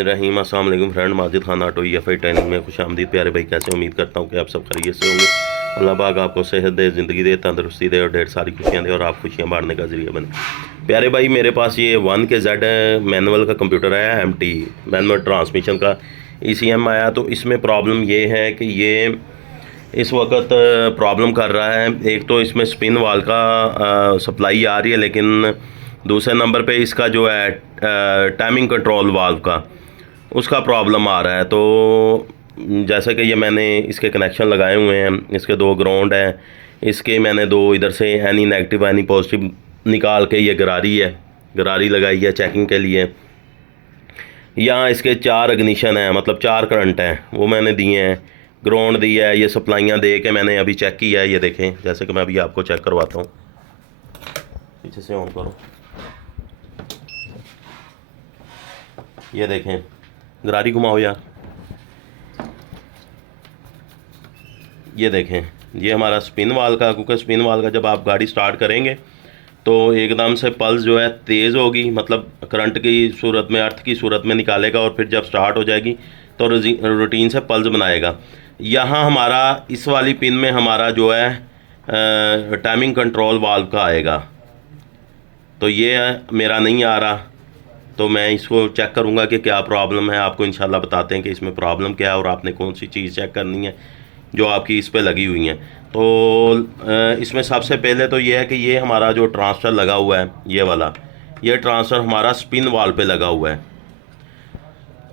बिस्मिल्लाहिर्रहमानिर्रहीम। अस्सलाम वालेकुम friend, Majid Khan auto EFI training में खुश आमदीद प्यारे भाई। कैसे उम्मीद करता हूँ कि आप सब खैरियत से होंगे। अल्लाह पाक आपको सेहत दे, ज़िंदगी दे, तंदरुस्ती दे और ढेर सारी खुशियाँ दे और आप खुशियाँ बांटने का ज़रिया बने। प्यारे भाई, मेरे पास ये 1KZ मैनुअल का कंप्यूटर आया, MT मैनुअल ट्रांसमिशन का ECM आया। तो इसमें प्रॉब्लम ये है कि ये इस वक्त प्रॉब्लम कर रहा है। एक तो इसमें स्पिन वाल का सप्लाई आ रही है, लेकिन दूसरे नंबर पे इसका जो है टाइमिंग कंट्रोल वाल्व का उसका प्रॉब्लम आ रहा है। तो जैसे कि ये मैंने इसके कनेक्शन लगाए हुए हैं, इसके 2 ग्राउंड हैं, इसके मैंने 2 इधर से एनी नेगेटिव एनी पॉजिटिव निकाल के ये गरारी लगाई है चेकिंग के लिए। यहाँ इसके 4 इग्निशन हैं, मतलब 4 करंट हैं, वो मैंने दिए हैं। ग्राउंड दिया है, ये सप्लाइयाँ दे के मैंने अभी चेक किया है। ये देखें, जैसे कि मैं अभी आपको चेक करवाता हूँ। पीछे से ऑन करो, ये देखें, गरारी घुमाओ यार। ये देखें, ये हमारा स्पिन वाल का, क्योंकि स्पिन वाल का जब आप गाड़ी स्टार्ट करेंगे तो एकदम से पल्स जो है तेज़ होगी, मतलब करंट की सूरत में, अर्थ की सूरत में निकालेगा, और फिर जब स्टार्ट हो जाएगी तो रूटीन से पल्स बनाएगा। यहाँ हमारा इस वाली पिन में हमारा जो है टाइमिंग कंट्रोल वाल्व का आएगा, तो ये मेरा नहीं आ रहा। तो मैं इसको चेक करूँगा कि क्या प्रॉब्लम है। आपको इंशाल्लाह बताते हैं कि इसमें प्रॉब्लम क्या है और आपने कौन सी चीज़ चेक करनी है जो आपकी इस पे लगी हुई हैं। तो इसमें सबसे पहले तो ये है कि ये हमारा जो ट्रांसफ़र लगा हुआ है, ये वाला, ये ट्रांसफ़र हमारा स्पिन वाल पे लगा हुआ है,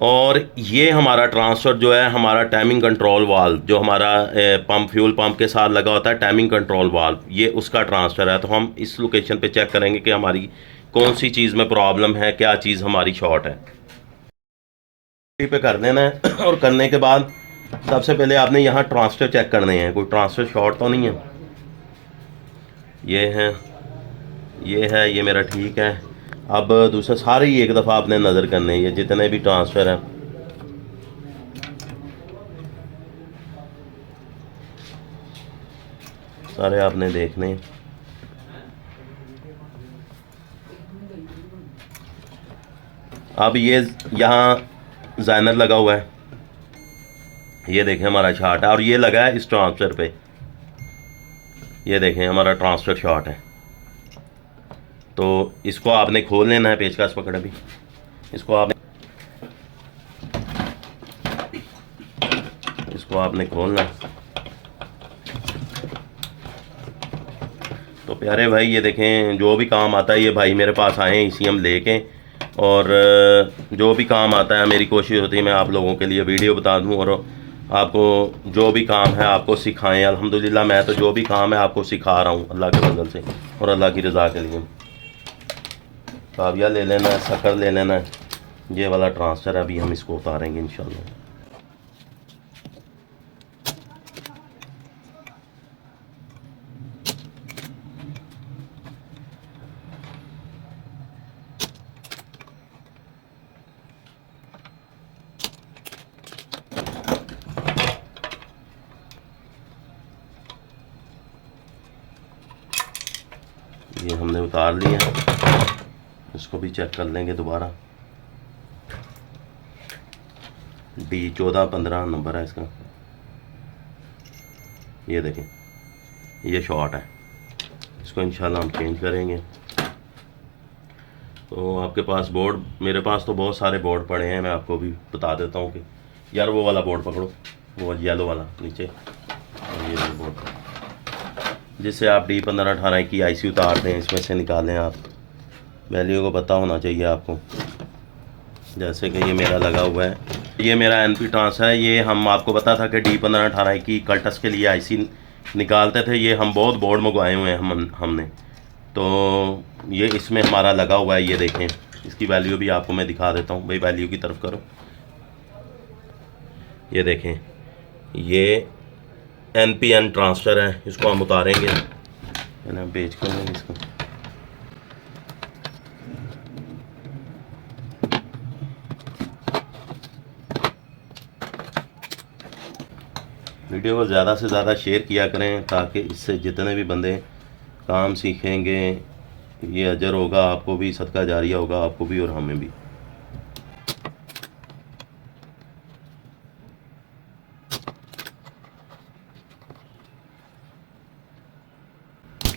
और ये हमारा ट्रांसफ़र जो है हमारा टाइमिंग कंट्रोल वाल्व, जो हमारा पंप, फ्यूल पंप के साथ लगा होता है टाइमिंग कंट्रोल वाल्व, ये उसका ट्रांसफ़र है। तो हम इस लोकेशन पे चेक करेंगे कि हमारी कौन सी चीज़ में प्रॉब्लम है, क्या चीज़ हमारी शॉर्ट है। पे कर देना है और करने के बाद सबसे पहले आपने यहाँ ट्रांसफ़र चेक करने हैं, कोई ट्रांसफ़र शॉर्ट तो नहीं है। ये है, ये मेरा ठीक है। अब दूसरे सारे ही एक दफ़ा आपने नज़र करने हैं, ये जितने भी ट्रांसफ़र हैं। सारे आपने देखने। अब ये यहाँ ज़ाइनर लगा हुआ है, ये देखें हमारा शॉर्ट है, और ये लगा है इस ट्रांसफ़र पे। ये देखें हमारा ट्रांसफ़र शॉर्ट है। तो इसको आपने खोल लेना है, पेचकस पकड़ अभी, इसको आपने खोलना है। तो प्यारे भाई, ये देखें, जो भी काम आता है, ये भाई मेरे पास आए हैं ECM लेके, और जो भी काम आता है मेरी कोशिश होती है मैं आप लोगों के लिए वीडियो बता दूं, और आपको जो भी काम है आपको सिखाएं। अल्हम्दुलिल्लाह मैं तो जो भी काम है आपको सिखा रहा हूं अल्लाह के फजल से और अल्लाह की रज़ा के लिए। काविया ले लेना है, शक्कर ले लेना है। ये वाला ट्रांसफ़र है, अभी हम इसको उतारेंगे इंशाल्लाह। ये हमने उतार लिया, इसको भी चेक कर लेंगे दोबारा। D1415 नंबर है इसका। ये देखें, ये शॉर्ट है, इसको इंशाल्लाह हम चेंज करेंगे। तो आपके पास बोर्ड, मेरे पास तो बहुत सारे बोर्ड पड़े हैं, मैं आपको भी बता देता हूँ कि यार वो वाला बोर्ड पकड़ो, वो येलो वाला नीचे, ये बोर्ड जिससे आप D1518 की IC उतारते हैं, इसमें से निकालें आप। वैल्यू को पता होना चाहिए आपको। जैसे कि ये मेरा लगा हुआ है, ये मेरा NP ट्रांस है। ये हम आपको पता था कि D1518 की कल्टस के लिए IC निकालते थे। ये हम बहुत बोर्ड मंगवाए हुए हैं हमने। तो ये इसमें हमारा लगा हुआ है, ये देखें। इसकी वैल्यू भी आपको मैं दिखा देता हूँ भाई, वैल्यू की तरफ करो। ये देखें, ये NPN ट्रांसफ़र है, इसको हम उतारेंगे, है ना, बेच कर लेंगे इसको। वीडियो को ज़्यादा से ज़्यादा शेयर किया करें, ताकि इससे जितने भी बंदे काम सीखेंगे ये अजर होगा, आपको भी सदका जारिया होगा, आपको भी और हमें भी।